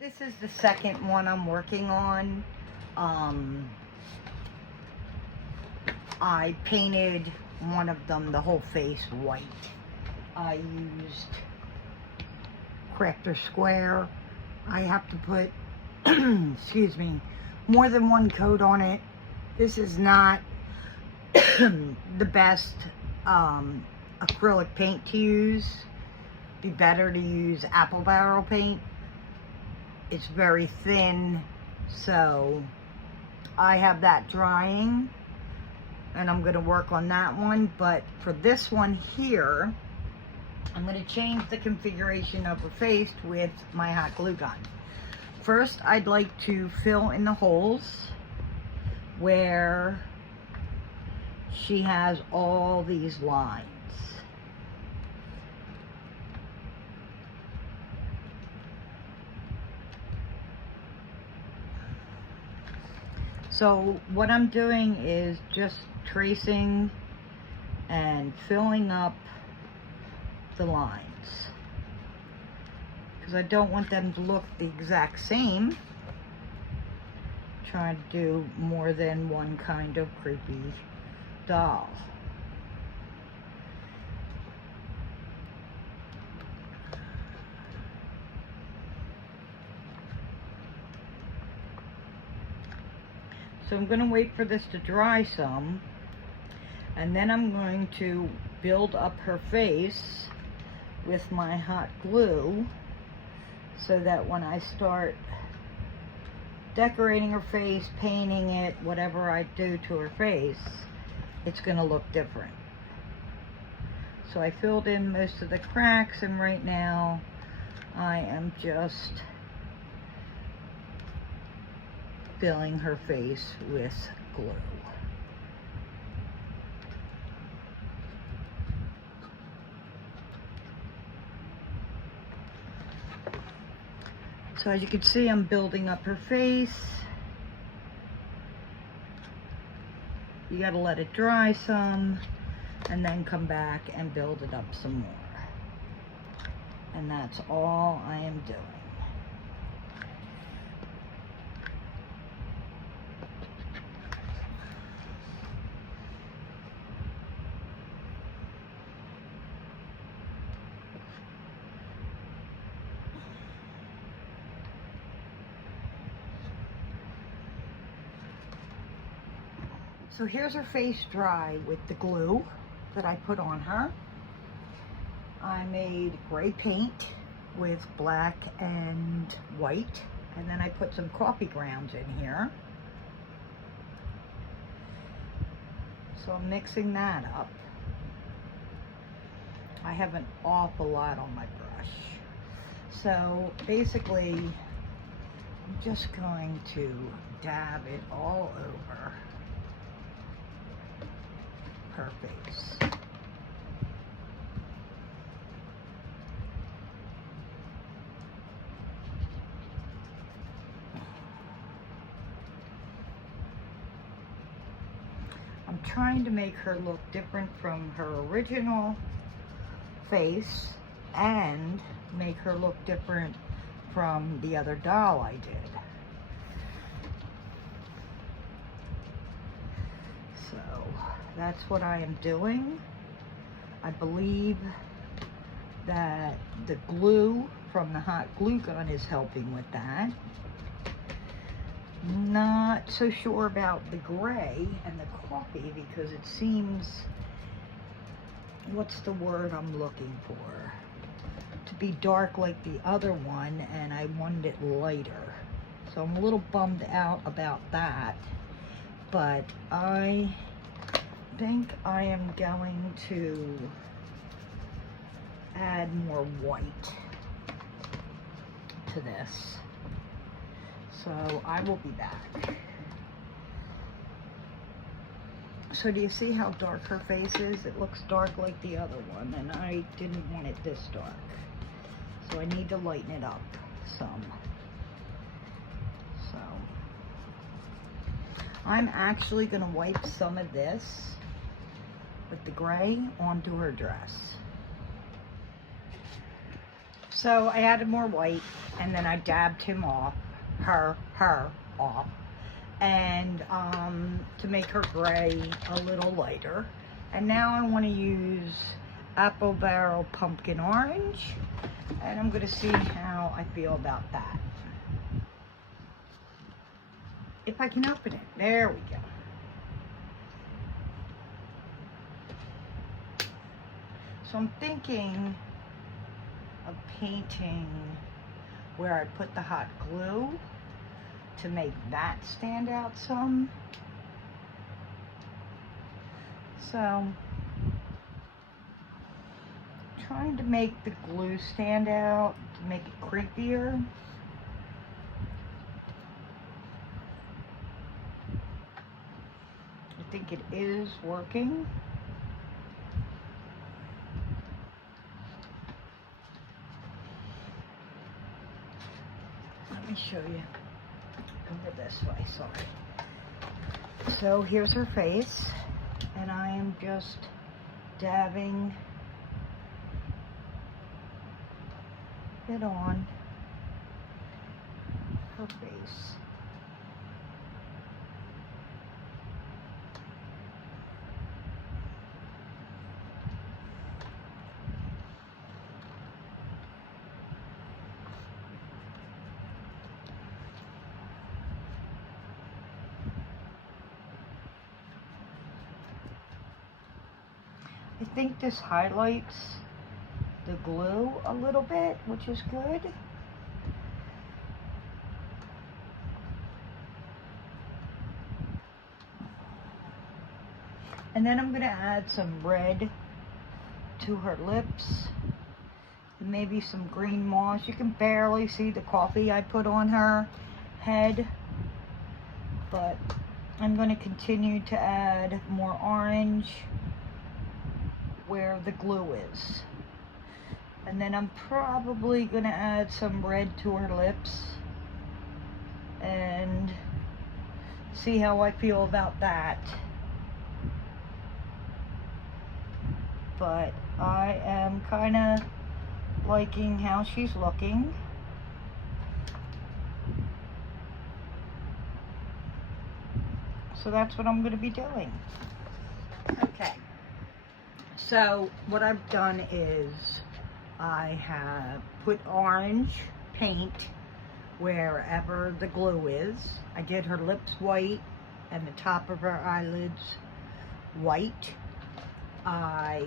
This is the second one I'm working on. I painted one of them, the whole face, white. I used Crafter Square. I have to put, excuse me, more than one coat on it. This is not the best acrylic paint to use. Be better to use apple barrel paint. It's very thin, so I have that drying and I'm going to work on that one. But for this one here, I'm going to change the configuration of her face with my hot glue gun. First, I'd like to fill in the holes where she has all these lines. So what I'm doing is just tracing and filling up the lines, because I don't want them to look the exact same. Trying to do more than one kind of creepy doll. So I'm going to wait for this to dry some, and then I'm going to build up her face with my hot glue so that when I start decorating her face, painting it, whatever I do to her face, it's going to look different. So I filled in most of the cracks, and right now I am just filling her face with glue. So as you can see, I'm building up her face. You gotta let it dry some and then come back and build it up some more. And that's all I am doing. So here's her face dry with the glue that I put on her. I made gray paint with black and white, and then I put some coffee grounds in here. So I'm mixing that up. I have an awful lot on my brush. So basically, I'm just going to dab it all over her face. I'm trying to make her look different from her original face and make her look different from the other doll I did. So that's what I am doing. I believe that the glue from the hot glue gun is helping with that. Not so sure about the gray and the coffee, because it seems, what's the word I'm looking for? To be dark like the other one, and I wanted it lighter. So I'm a little bummed out about that, but I think I am going to add more white to this. So I will be back. So do you see how dark her face is? It looks dark like the other one, and I didn't want it this dark. So I need to lighten it up some. So I'm actually going to wipe some of this with the gray onto her dress. So I added more white. and then I dabbed him off, her off, and to make her gray a little lighter. And now I want to use Apple Barrel Pumpkin Orange, and I'm going to see how I feel about that. If I can open it. There we go. So I'm thinking of painting where I put the hot glue to make that stand out some. So, trying to make the glue stand out to make it creepier. I think it is working. Let me show you over this way, sorry. So here's her face, and I am just dabbing it on her face. I think this highlights the glue a little bit, which is good. And then I'm going to add some red to her lips, maybe some green moss. You can barely see the coffee I put on her head, but I'm going to continue to add more orange where the glue is. And then I'm probably going to add some red to her lips and see how I feel about that. But I am kind of liking how she's looking. So that's what I'm going to be doing. Okay. So what I've done is I have put orange paint wherever the glue is. I did her lips white and the top of her eyelids white. I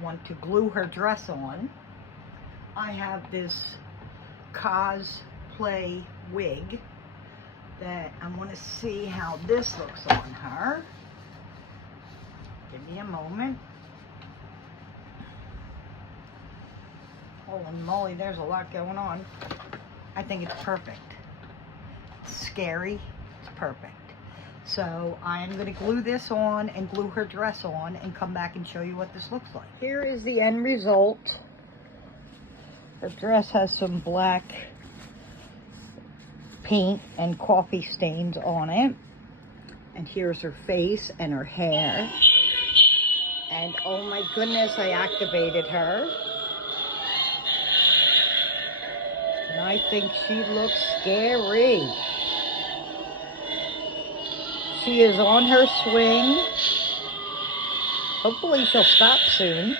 want to glue her dress on. I have this cosplay wig that I want to see how this looks on her. Give me a moment. Holy moly, there's a lot going on. I think it's perfect. It's scary, it's perfect. So I'm going to glue this on and glue her dress on and come back and show you what this looks like. Here is the end result. Her dress has some black paint and coffee stains on it. And here's her face and her hair. And oh my goodness, I activated her. And I think she looks scary. She is on her swing. Hopefully she'll stop soon.